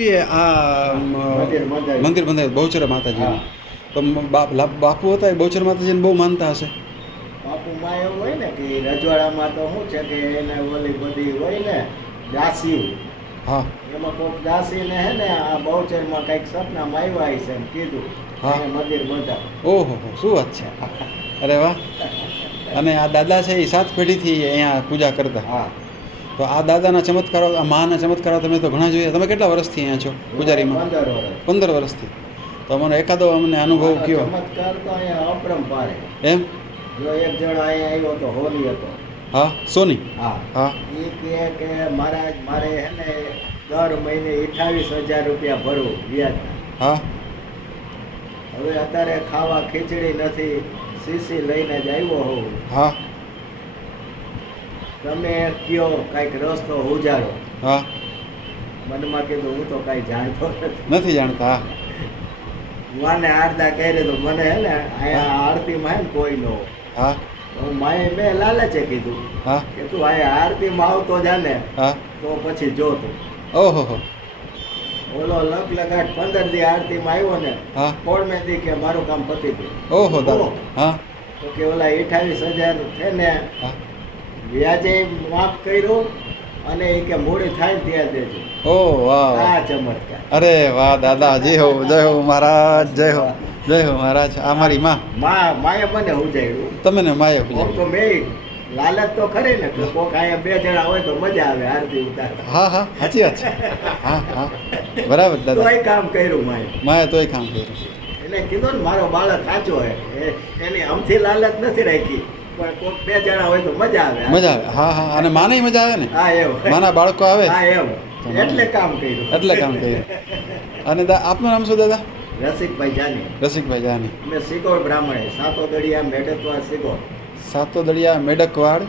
એ આ મંદિર બંધાયું. બહુચર માતાજીનું. તો બાપુ હતા એ બહુચર માતાજીને બહુ માનતા હશે. બાપુમાં એવું હોય ને કે રજવાડામાં તો શું છે કે એને ઓલી બધી હોય ને દાસી હા. એમાં કોઈક દાસીને હે ને આ બહુચરમાં કંઈક સપનામાં આવ્યા છે એમ કીધું. હા. મંદિર બંધાવ ઓહો હો શું વાત છે. અરે વાહ. અને આ દાદા છે એ સાત પેઢીથી અહીંયા પૂજા કરતા. હા. તો આ દાદાના ચમત્કારો આ માના ચમત્કારો તમે તો ઘણા જોયા. તમે કેટલા વર્ષથી અહીંયા છો પૂજારીમાં? પંદર વર્ષથી. તો મને એકાદો અમને અનુભવ કયો? ચમત્કાર તો અહીંયા અપરંપાર એમ? જો એક જણ અહીંયા આવ્યો તો હોલી હતો. હા સોની? હા. હા. એ કહે કે મહારાજ મારે હે ને દર મહિને અઠાવીસ હજાર રૂપિયા ભરવું વ્યાજ હા. હવે અત્યારે ખાવા ખીચડી નથી. સીસી લઈને જ આવ્યો હોઉં. હા. તમે કયો કાંઈક રસ્તો ઉજાડો હા. મનમાં કીધું હું તો કાંઈ જાણતો નથી. જાણતા હા. મને આરતા કરે તો મને હે ને અહીંયા આરતીમાં હે ને કોઈ ન હા. તો માએ મેં લાલચે કીધું હા. કે તું અહીંયા આરતીમાં આવતો જાને હા. તો પછી જો તું. ઓહો હો. ઓલો લગાટ પંદર દી આરતીમાં આવ્યો ને હા. કોણ મેં દી કે મારું કામ પતી ગયું? ઓહો હા તો કે ઓલા અઠાવીસ હજાર છે ને હા. વ્યાજે માફ કર્યું અને એ કે મોડી થાય ત્યાં દેજો. ઓ વાહ. આ ચમત્કાર. અરે વાહ દાદા જય હો જય હો મહારાજ જય હો જય હો મહારાજ આ મારી માં. મા માએ મને ઉજાડ્યું તમે ને માએ કોક તો મેં લાલચ તો ખરી ને કે કોક અહીંયા બે જણા હોય તો મજા આવે આરતી ઉતાર હા હા સાચી વાત છે. હા હા. બરાબર દાદા. તોય કામ કર્યું માએ. માએ તોય કામ કર્યું. એને કીધું ને મારો બાળક સાચો હે. એની અમથી લાલચ નથી રાખી. બે જણા હોય તો મજા આવે. મજા આવે. હા હા. અને માને મજા આવે ને? હા એવું. માના બાળકો આવે? હા એવું. એટલે કામ કર્યું. એટલે કામ કર્યું. અને આપનું નામ શું દાદા? રસિકભાઈ જાની. રસિકભાઈ જાની. અમે સિકોળ બ્રાહ્મણે. સાતો દળિયા મેડતવા સિકોળ સાતો દળિયા મેડકવાડ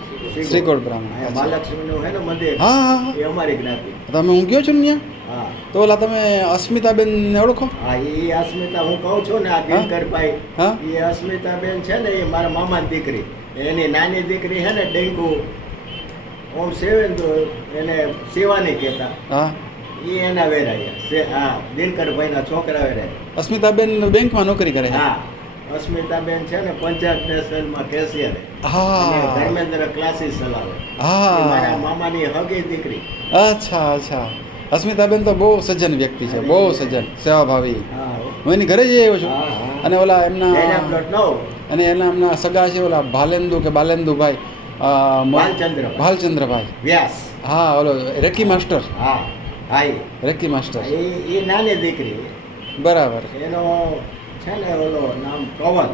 શ્રીકોટ બ્રાહ્મણ. મહાલક્ષ્મીનું હે ને મંદિર? હા હા એ અમારી જ્ઞાતિ. તમે છો છું ને ત્યાં? હા. તો ઓલા તમે અસ્મિતાબેન ને ઓળખો? હા એ અસ્મિતા હું કહું છું ને આ દિનકરભાઈ હા? એ અસ્મિતાબેન છે ને એ મારા મામાની દીકરી. એની નાની દીકરી છે ને ડેન્ગુ ઓમ સેવેન્દ્ર એને સેવાની કહેતા. હા. એ એના વેરાયા છે. હા દિનકરભાઈના છોકરા વેરાયા. અસ્મિતાબેન બેંકમાં નોકરી કરે હા. અસ્મિતાબેન છે ને પંજાબ નેશનલમાં કેશિયર હા. ધર્મેન્દ્ર ક્લાસીસ ચલાવે. હા. મારા મામાની હગી દીકરી. અચ્છા અચ્છા. અસ્મિતાબેન તો બહુ સજ્જન વ્યક્તિ છે બહુ સજ્જન સેવાભાવી. હા એની ઘરે જઈ આવ્યો છું. અને ઓલા એમના અને એના એમના સગા છે ઓલા ભાલેન્દુ કે બાલેન્દુભાઈ ભાલચંદ્રભાઈ. વ્યાસ. હા ઓલો રેકી માસ્ટર. હા. Reiki master. એ નાની દીકરી. બરાબર. એનો છે ને ઓલો નામ કવન